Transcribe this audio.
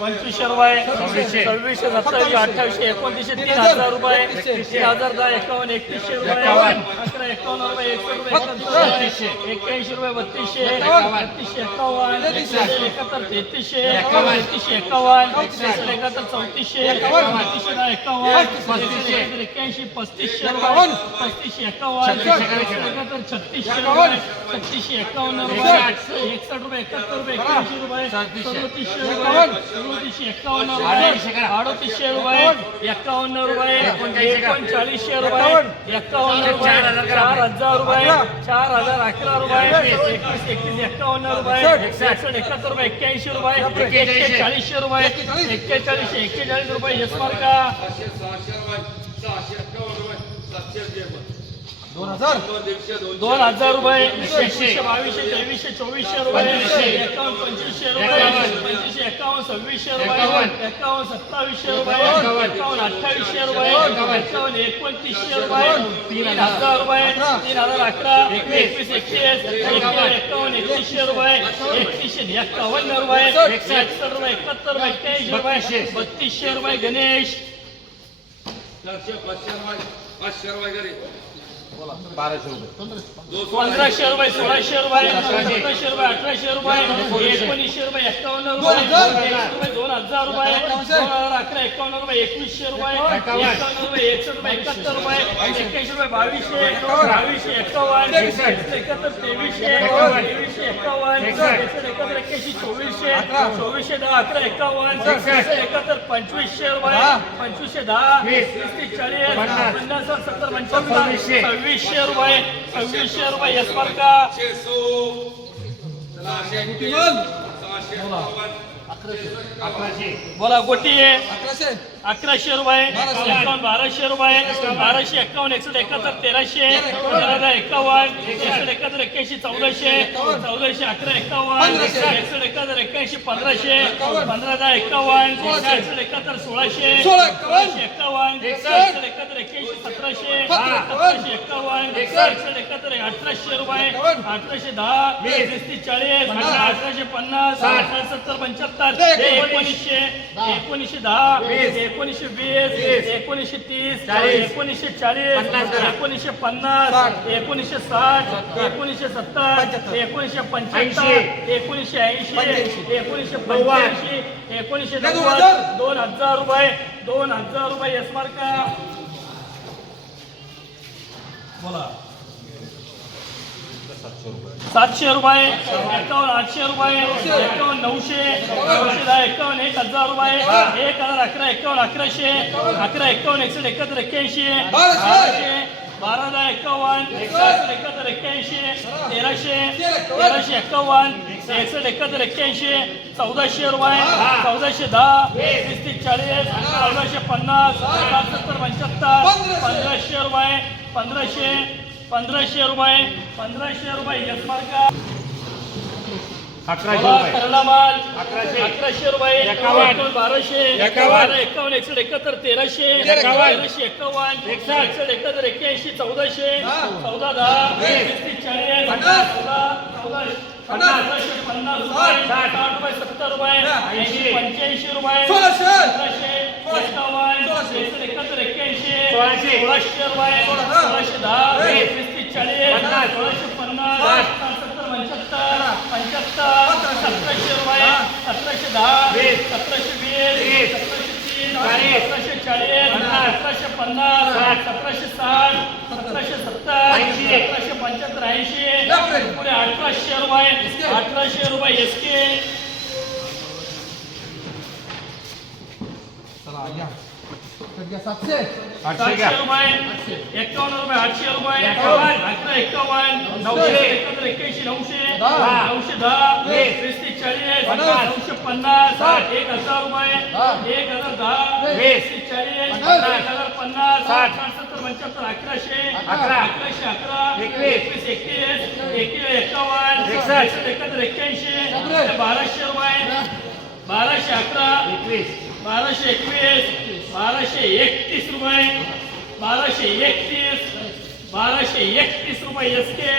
पंचवीसशे रुपये सव्वीसशे. सत्तावीस अठ्ठावीसशे एकोणतीसशे तीन हजार रुपये तीन हजार दहा एकावन्न एकतीसशे रुपये. अकरा एकावन्न रुपये एकशे रुपये बत्तीसशे एक्क्याऐंशी रुपये बत्तीसशे बत्तीसशे एकावन्न एकाहत्तर तेहतीसशे तेहतीसशे एकावन्न एकसष्ट एकाहत्तर चौतीसशे बत्तीसशे दहा एकावन्न पस्तीसशे एक्क्याऐंशी पस्तीसशे रुपये पस्तीसशे एकावन्न एकाहत्तर छत्तीसशे रुपये छत्तीसशे एकावन्न रुपये एकसष्ट रुपये एकाहत्तर रुपये एक्क्याऐंशी रुपये सदोतीसशे रुपये सदोतीसशे एकावन्न रुपये अडोतीसशे रुपये एकावन्न रुपये एकोणचाळीसशे रुपये एकावन्न रुपये चार हजार रुपये. चार हजार अकरा रुपये. एकवीस एकवीस एकावन्न रुपये. एकसष्ट एकाहत्तर रुपये एक्क्याऐंशी रुपये एक्केचाळीसशे रुपये एक्केचाळीसशे एक्केचाळीस रुपये. यश मार्का. दोन हजार. दोन हजार रुपये. एकवीसशे बावीसशे तेवीसशे चोवीसशे रुपये. एकावन्न पंचवीसशे रुपये. पंचवीसशे एकावन्न सव्वीसशे रुपये. एकावन्न. सत्तावीसशे रुपये. एकावन्न. अठ्ठावीसशे रुपये. एकावन्न. एकोणतीसशे रुपये. तीन हजार रुपये. तीन हजार अकरा एकवीस. एकवीस एकावन्न. एकतीसशे रुपये. एकतीसशे एकावन्न रुपये. एकसष्ट. रुपये एकाहत्तर रुपये एक्क्याऐंशी रुपये. बत्तीसशे. रुपये गणेश. पंधराशे रुपये सोळाशे रुपये सतराशे रुपये अठराशे रुपये एकोणीसशे रुपये एक्कावन्न रुपये रुपये दोन हजार रुपये दोन हजार अकरा एक्कावन्न रुपये एकवीसशे रुपये एक्कावन्न रुपये एकशे रुपये एकाहत्तर रुपये एक्क्याऐंशी रुपये बावीसशे बावीसशे एक्कावन्न एकाहत्तर तेवीसशे तेवीसशे एकसष्ट. एकाहत्तर एक्क्याऐंशी चोवीसशे. चोवीसशे दहा अकरा एक्कावन्न एकाहत्तर पंचवीसशे रुपये. पंचवीसशे दहा. वीस. तीस चाळीस. पन्नास. सत्तर पंच्याहत्तर सव्वीसशे रुपये सव्वीसशे रुपये यश का बोला गोटी अकराशे? अकराशे रुपये. एकावन्न बाराशे रुपये. बाराशे एकावन्न एकसष्ट एकाहत्तर तेराशे. तेरा एकावन्न. एकसष्ट. एकाहत्तर एक्क्याऐंशी चौदाशे. चौदाशे अकरा एकावन्न. एकसष्ट एकाहत्तर एक्क्याऐंशी पंधराशे. पंधरा दहा एकावन्न. एकसष्ट एकाहत्तर सोळाशे. सोळाशे एकावन्न. एकसष्ट. एकाहत्तर एक्क्याऐंशी सतराशे. सतराशे एकावन्न. एकसष्ट. एकाहत्तर अठराशे रुपये. अठराशे दहा. वीस. तीस चाळीस. अठराशे पन्नास. सत्तर पंच्याहत्तर. एकोणीसशे एकोणीसशे दहा. एकोणीसशे वीस. एकोणीसशे तीस एकोणीसशे चाळीस एकोणीसशे पन्नास एकोणीसशे साठ एकोणीसशे सत्तर एकोणीसशे पंच्याऐंशी एकोणीसशे ऐंशी एकोणीसशे पंच्याऐंशी एकोणीसशे नव्वद दोन हजार रुपये दोन हजार रुपये यश मार्का. बोला. सातशे रुपये. एकावन्न आठशे रुपये एकावन्न नऊशे नऊशे दहा एकावन्न एक हजार रुपये एक हजार अकरा एकावन्न अकराशे अकरा एकावन्न एकसष्ट एकाहत्तर एक्क्याऐंशी बाराशे बारा दहा एकावन्न एकसष्ट एकाहत्तर एक्क्याऐंशी तेराशे तेराशे एकावन्न एकसष्ट एकाहत्तर एक्क्याऐंशी चौदाशे रुपये चौदाशे दहा वीस तीस चाळीस चौदाशे पन्नास सात सत्तर पंच्याहत्तर पंधराशे रुपये पंधराशे पंधराशे रुपये पंधराशे रुपये यश मार्का. अकराशे बोला, रुपये. करला माल. अकराशे. अकराशे रुपये एकावन्न. एकावन्न बाराशे. एकावन्न. बारा एकावन्न एकसष्ट एकाहत्तर तेराशे. एकावन्न. तेराशे एकावन्न. एकसष्ट. एकसष्ट एकाहत्तर एक्क्याऐंशी चौदाशे. चौदा दहा. तीस चाळीस. चौदा चौदा पन्नास. रुपये. साठ. साठ रुपये सत्तर रुपये. ऐंशी पंच्याऐंशी रुपये. एकावन्न. एकसष्ट एकाहत्तर एक्क्याऐंशी. सोळाशे. सोळाशे. सोळाशे दहा. तीस चाळीस. सोळाशे पन्नास. सत्तर पंच्याहत्तर. पंच्याहत्तर. सतराशे रुपये. सतराशे दहा. सतराशे वीस. सतराशे तीस. चाळीस. सतराशे चाळीस. सतराशे पन्नास. सतराशे साठ. सतराशे सत्तर. ऐंशी. सतराशे पंच्याहत्तर. ऐंशी. पुढे अठराशे रुपये. अठराशे रुपये एस के चला सातशे आठशे घ्या. रुपये एकावन्न रुपये आठशे रुपये. एकावन्न. नऊशे. एकाहत्तर एक्क्याऐंशी नऊशे. दहा. नऊशे दहा. वीस. चाळीस. पन्नास. नऊशे पन्नास. साठ. एक हजार रुपये. एक हजार दहा. वीस. चाळीस. पन्नास. एक हजार पन्नास. साठ. साठ सत्तर पंच्याहत्तर अकराशे. अकरा. अकराशे अकरा. एकवीस. एकवीस एकतीस. एकवीस एकावन्न एकसष्ट. एकसष्ट एकाहत्तर एक्क्याऐंशी. बाराशे रुपये. बाराशे अकरा. एकवीस. बाराशे एकवीस बाराशे एकतीस रुपये बाराशे एकतीस बाराशे एकतीस रुपये एस के